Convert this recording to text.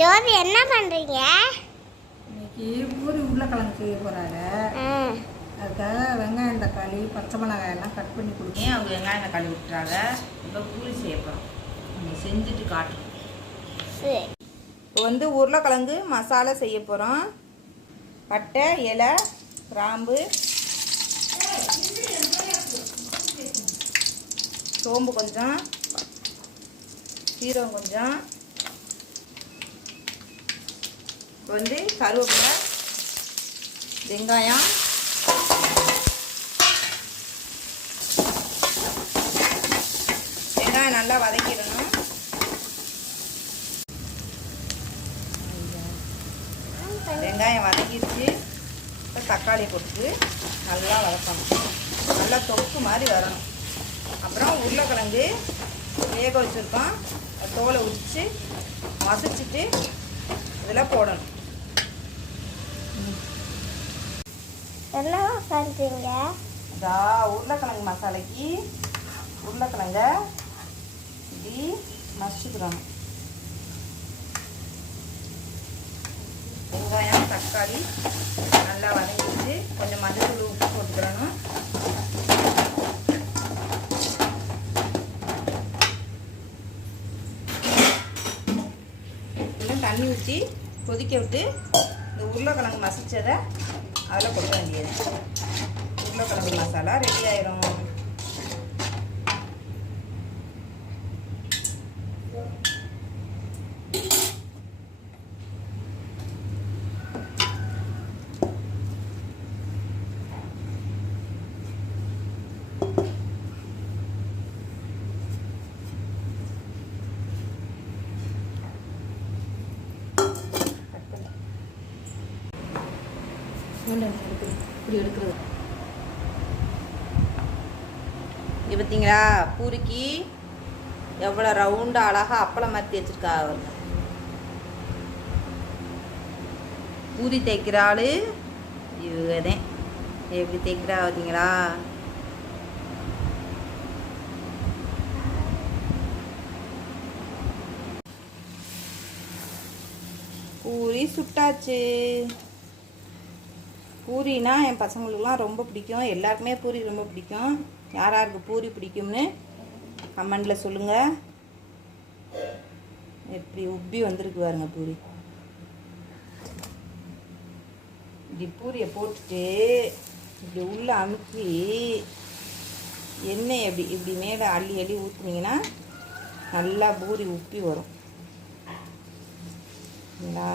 ஜோதி என்ன பண்ணுறீங்க? இன்னைக்கு பூரி உருளைக்கிழங்கு செய்ய போகிறாங்க. அதுக்காக வெங்காயம் தக்காளி பச்சை மிளகாய் எல்லாம் கட் பண்ணி கொடுத்தேன். அவங்க வெங்காயம் தக்காளி விட்டுறாங்க. இப்போ பூரி செய்ய போகிறோம். நீங்கள் செஞ்சுட்டு காட்டுறோம். சரி. இப்போ உருளைக்கிழங்கு மசாலா செய்ய போகிறோம். பட்டை, இலை, கிராம்பு, சோம்பு கொஞ்சம், சீரகம் கொஞ்சம், கருவேப்பிலை, வெங்காயம், வெங்காயம் நல்லா வதக்கிடணும். வெங்காயம் வதக்கிடுச்சு. இப்போ தக்காளி போட்டு நல்லா வதக்கணும். நல்லா தொக்கு மாதிரி வரணும். அப்புறம் உருளைக்கிழங்கு வேக வச்சுருக்கோம். தோலை உரித்து மசிச்சுட்டு இதில் போடணும். என்ன பண்ணுறீங்க? உருளைக்கிழங்கு மசாலைக்கு உருளைக்கிழங்க இப்படி மசிச்சுக்கிறோம். வெங்காயம் தக்காளி நல்லா வதங்கிட்டு கொஞ்சம் மஞ்சள் உப்பு போட்டுக்கிறணும். இன்னும் தண்ணி ஊற்றி கொதிக்க விட்டு இந்த உருளைக்கிழங்கு மசிச்சதை அதில் கொட்ட வேண்டியது. உருளைக்கிழங்கு மசாலா ரெடி ஆயிரும். இப்படி எடுக்கிறது. இது பார்த்தீங்களா, பூரிக்கு எவ்வளோ ரவுண்டாக அழகாக அப்பளம் மாற்றி வச்சுருக்கா. அவருங்க பூரி தேய்க்கிற ஆள் இவதான். எப்படி தேய்க்கிறா பார்த்தீங்களா? பூரி சுட்டாச்சு. பூரினா என் பசங்களுக்குலாம் ரொம்ப பிடிக்கும். எல்லாருக்குமே பூரி ரொம்ப பிடிக்கும். யார் யாருக்கு பூரி பிடிக்கும்னு கமெண்டில் சொல்லுங்கள். எப்படி உப்பி வந்திருக்கு பாருங்க பூரி. இப்படி பூரியை போட்டுட்டு இப்படி உள்ளே அமுக்கி எண்ணெய் இப்படி மேலே அள்ளி அள்ளி ஊற்றுனீங்கன்னா நல்லா பூரி உப்பி வரும். சரிங்களா?